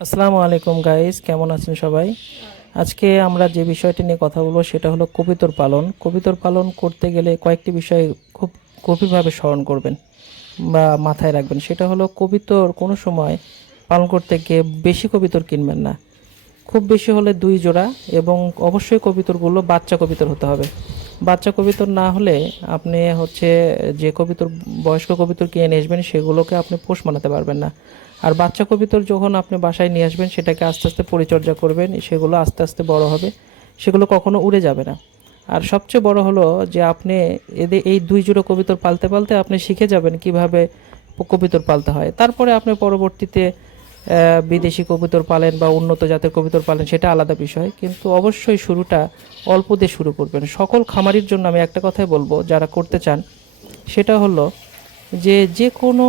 আসসালামু আলাইকুম গাইস, কেমন আছেন সবাই? আজকে আমরা যে বিষয়টি নিয়ে কথা বলবো সেটা হলো কবুতর পালন। কবুতর পালন করতে গেলে কয়েকটি বিষয় খুব গভীরভাবে স্মরণ করবেন বা মাথায় রাখবেন। সেটা হলো কবুতর কোনো সময় পালন করতে গিয়ে বেশি কবুতর কিনবেন না। খুব বেশি হলে ২ জোড়া, এবং অবশ্যই কবুতরগুলো বাচ্চা কবুতর হতে হবে। বাচ্চা কবুতর না হলে আপনি যে কবুতর বয়স্ক কবুতর কিনে নিয়ে আসবেন সেগুলোকে আপনি পোষ মানাতে পারবেন না। আর বাচ্চা কবুতর যখন আপনি বাসায় নিয়ে আসবেন সেটাকে আস্তে আস্তে পরিচর্যা করবেন, সেগুলো আস্তে আস্তে বড় হবে, সেগুলো কখনো উড়ে যাবে না। আর সবচেয়ে বড় হলো যে আপনি এই ২ জোড়া কবুতর পালতে পালতে আপনি শিখে যাবেন কিভাবে কবুতর পালতে হয়। তারপরে আপনি পরবর্তীতে বিদেশি কবুতর পালেন বা উন্নত জাতের কবুতর পালেন, সেটা আলাদা বিষয়, কিন্তু অবশ্যই শুরুটা অল্প দিয়ে শুরু করবেন। সকল খামারির জন্য আমি একটা কথাই বলবো, যারা করতে চান সেটা হলো যে কোনো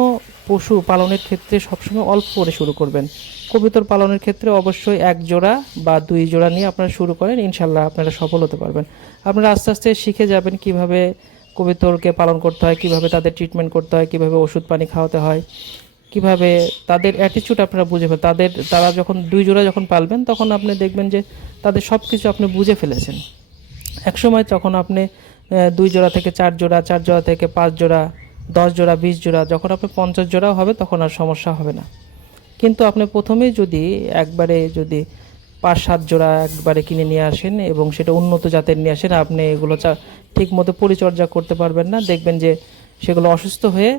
পশু পালনের ক্ষেত্রে সবসময় অল্প করে শুরু করবেন। কবুতর পালনের ক্ষেত্রে অবশ্যই ১ জোড়া বা ২ জোড়া নিয়ে আপনারা শুরু করেন, ইনশাল্লাহ আপনারা সফল হতে পারবেন। আপনারা আস্তে আস্তে শিখে যাবেন কিভাবে কবুতরকে পালন করতে হয়, কিভাবে তাদের ট্রিটমেন্ট করতে হয়, কিভাবে ওষুধ পানি খাওয়াতে হয়, কিভাবে তাদের অ্যাটিটিউড আপনারা বুঝে ফেলেন। তারা যখন ২ জোড়া যখন পালবেন তখন আপনি দেখবেন যে তাদের সব কিছু আপনি বুঝে ফেলেছেন। একসময় যখন আপনি ২ জোড়া থেকে ৪ জোড়া, ৪ জোড়া থেকে ৫ জোড়া, ১০ জোড়া, ২০ জোড়া, যখন আপনি ৫০ জোড়াও হবে তখন আর সমস্যা হবে না। কিন্তু আপনি প্রথমেই যদি ৫-৭ জোড়া একবারে কিনে নিয়ে আসেন এবং সেটা উন্নত জাতের নিয়ে আসেন, আপনি এগুলো ঠিক মতো পরিচর্যা করতে পারবেন না। দেখবেন যে সেগুলো অসুস্থ হয়ে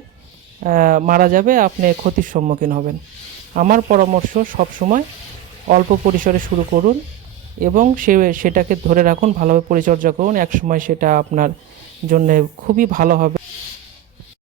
মারা যাবে, আপনি ক্ষতির সম্মুখীন হবেন। আমার পরামর্শ, সবসময় অল্প পরিসরে শুরু করুন এবং সেটাকে ধরে রাখুন, ভালোভাবে পরিচর্যা করুন। একসময় সেটা আপনার জন্য খুবই ভালো হবে।